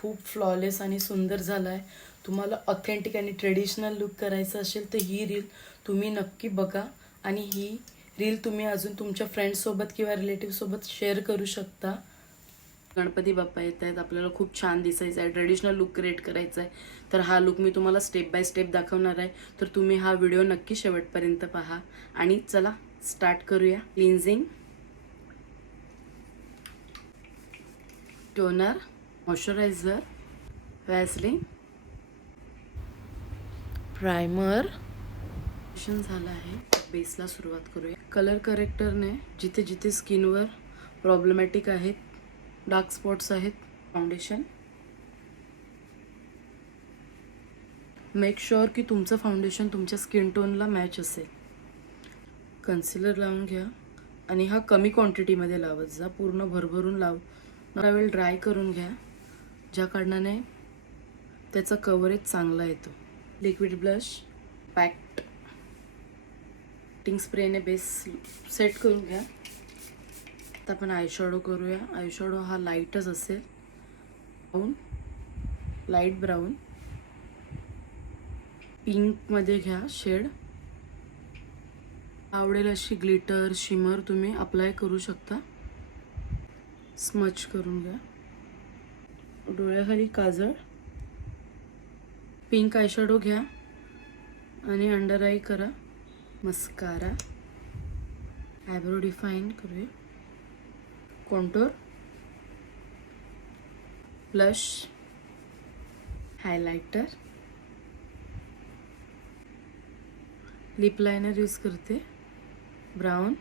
खूप फ्लॉलेस आणि सुंदर झाला आहे. तुम्हाला ऑथेंटिक आणि ट्रेडिशनल लुक करायचं असेल तर ही रील तुम्ही नक्की बघा आणि ही रील तुम्ही अजून तुमच्या फ्रेंड्ससोबत किंवा रिलेटिव्हसोबत शेअर करू शकता. गणपती बाप्पा येत आहेत, आपल्याला खूप छान दिसायचं आहे, ट्रेडिशनल लुक क्रिएट करायचा आहे, तर हा लुक मी तुम्हाला स्टेप बाय स्टेप दाखवणार आहे. तर तुम्ही हा व्हिडिओ नक्की शेवटपर्यंत पहा. आणि चला स्टार्ट करूया. Cleansing, toner, moisturiser, Vaseline, primer झाला आहे. बेसला सुरुवात करूया. कलर करेक्टरने जिथे जिथे स्किनवर प्रॉब्लेमॅटिक आहेत, डार्क स्पॉट्स आहेत, फाउंडेशन. मेक शुअर की तुमचं फाउंडेशन तुमच्या स्किन टोनला मॅच असेल. कन्सिलर लावून घ्या आणि हा कमी क्वांटिटीमध्ये लावत जा, पूर्ण भरभरून लाव. वेळ ड्राय करून घ्या, ज्या कारणाने त्याचा कव्हरेज चांगला येतो. लिक्विड ब्लश, पॅक्ट टिंग स्प्रेने बेस सेट करून घ्या. आता आपण आयशॅडो करूया. आयशॅडो हा लाईटच असेल, ब्राऊन, लाईट ब्राऊन, पिंकमध्ये घ्या शेड. आवडेल अशी ग्लिटर शिमर तुम्ही अप्लाय करू शकता. स्मच करून घ्या. डोळ्याखाली काजळ, पिंक आयशॅडो घ्या आणि अंडर आय करा. मस्कारा, आयब्रो डिफाईन करूया. Contour, blush, highlighter, lip liner use करते, brown,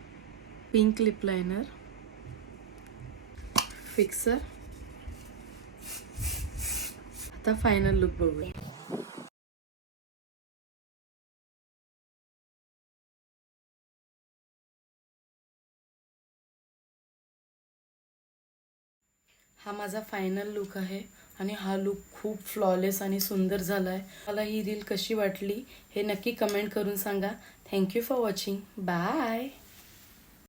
pink lip liner, fixer. आता फायनल लुक बघूया. हा माझा फायनल लुक आहे आणि हा लुक खूप फ्लॉलेस आणि सुंदर झाला आहे. मला ही रील कशी वाटली हे नक्की कमेंट करून सांगा. Thank you for watching. बाय.